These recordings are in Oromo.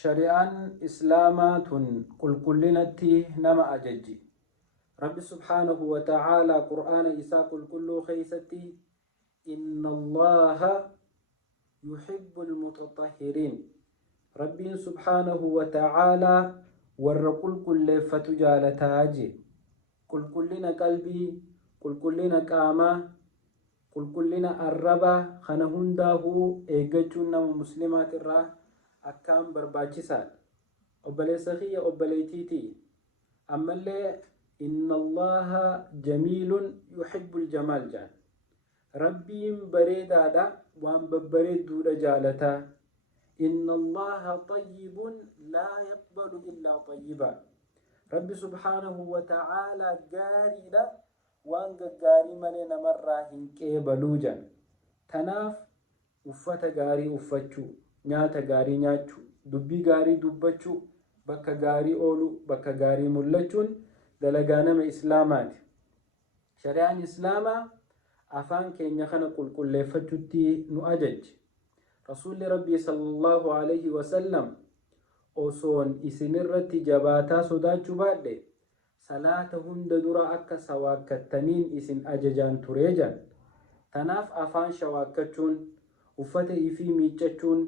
شريعة إسلامات كلنتي نما أججي رب سبحانه وتعالى قرآن إساء كل خيستي إن الله يحب المتطهرين رب سبحانه وتعالى ورقل كل فتجالتاجي كلنا قلبي كلنا قاما كلنا الربا خنهنده إيجتنا مسلمات الراه أكام برباچسان أبليسخي أبليتيتي أما اللي إن الله جميل يحب الجمال جان ربي بريد هذا وان ببريد دود جالتا إن الله طيب لا يقبل إلا طيبا ربي سبحانه وتعالى قاري دا وان قاري ملينا مرة هنكيبلو جان تناف uffata gaarii uffachuu nyaata gaarii nyaachuu dubbii gaarii dubbachuu bakka gaarii ooluu bakka gaarii mul'achuun dalagaa nama islaamaati shari'aan islaamaa afaan keenya kana qulqulleeffachuutti nu ajajji rasuulli rabbii sallallahu alayhi wasallam osoon isinirratti jabaataa sodaachuu baadhe salaata hunda dura akka sawaakkattaniin isin ajajaan turee jan tanaaf afaan shawaakkachuun uffata ifii miiccachuun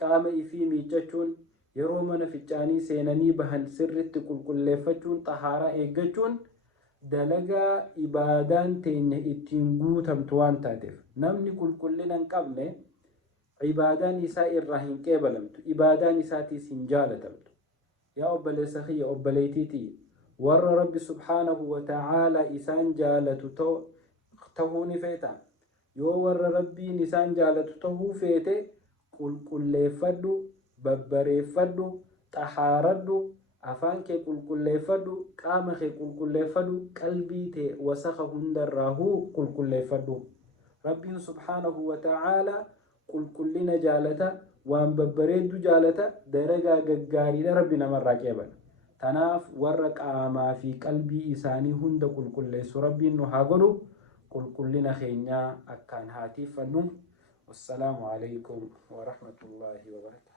qaama ifii miiccachuun yeroo mana ficcaanii seenanii bahan sirritti qulqulleeffachuun xahaaraa eeggachuun dalagaa ibaadaan teenya ittiin guutamtu waan taateef namni qulqullina hin qabne ibaadaan isaa irraa hin qeebalamtu ibaadaan isaatiis hin jaalatamtu yaa obboleessa kiyya obboleettiitii warra rabbi subhaanahu wa ta'aalaa isaan jaalatu ta'uu ni feeta yoo warra rabbiin isaan jaalatu tahuu feete qulqulleeffadhu babbareeffadhu xahaaradhu afaan kee qulqulleeffadhu qaama kee qulqulleeffadhu qalbii tee wasaqa hundarraahuu qulqulleeffadhu rabbiin subhaanahu wa ta'aalaa qulqullina jaalata waan babbareeddu jaalata daragaa gaggaariidha rabbi namarraa qeebala tanaaf warra qaamaa fi qalbii isaanii hunda qulqulleessu rabbiin nu haa godhu كلنا خينيا أكان هاتي فنو والسلام عليكم ورحمة الله وبركاته